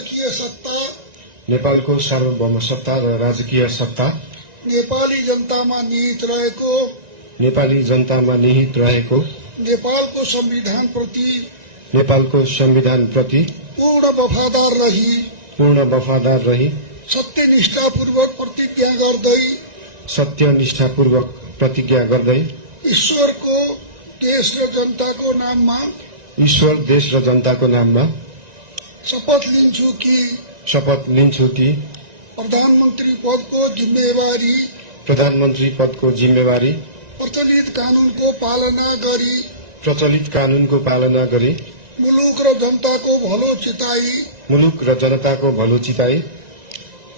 राजकीय सत्ता नेपालको सार्वभौम सत्ता र राजकीय सत्ता नेपाली जनतामा निहित रहेको नेपाली जनतामा निहित रहेको नेपालको संविधान प्रति पूर्ण वफादार रही सत्यनिष्ठापूर्वक प्रतिज्ञा गर्दै ईश्वर देश र जनताको नाममा शपथ लिन्छु कि प्रधानमन्त्री पदको जिम्मेवारी प्रचलित कानूनको पालना गरी मुलुक र जनताको भलो चिताई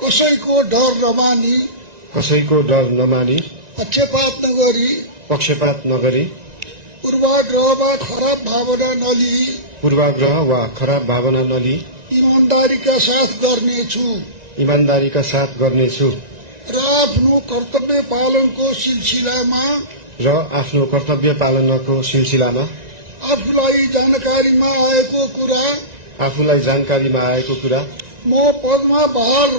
कसैको डर नमानी पक्षपात नगरी पूर्वाग्रह वा खराब भावना नलिई ईमानदारीका साथ गर्नेछु र आफ्नो कर्तव्य पालनको सिलसिलामा आफूलाई जानकारीमा आएको कुरा म पदमा बहाल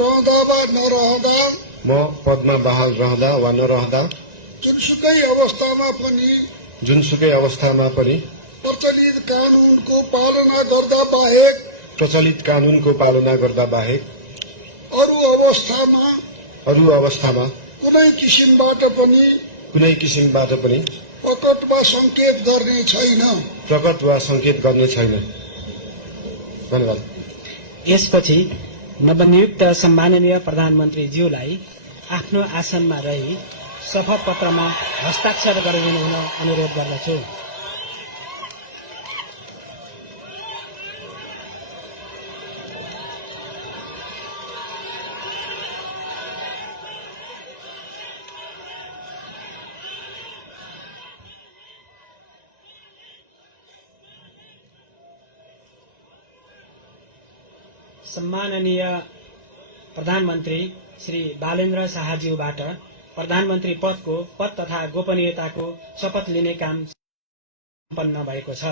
रहँदा वा नरहँदा जुनसुकै अवस्थामा पनि प्रचलित कानूनको पालना गर्दा बाहेक अरू अवस्थामा कुनै किसिमबाट पनि प्रकट वा संकेत गर्ने छैन। धन्यवाद। यसपछि नवनियुक्त सम्माननीय प्रधानमन्त्रीज्यूलाई आफ्नो आसनमा रही शपथ पत्रमा हस्ताक्षर गरिदिनु हुन अनुरोध गर्दछु। सम्माननीय प्रधानमन्त्री श्री बालेन्द्र शाहज्यूबाट प्रधानमन्त्री पदको पद तथा गोपनीयताको शपथ लिने काम सम्पन्न भएको छ।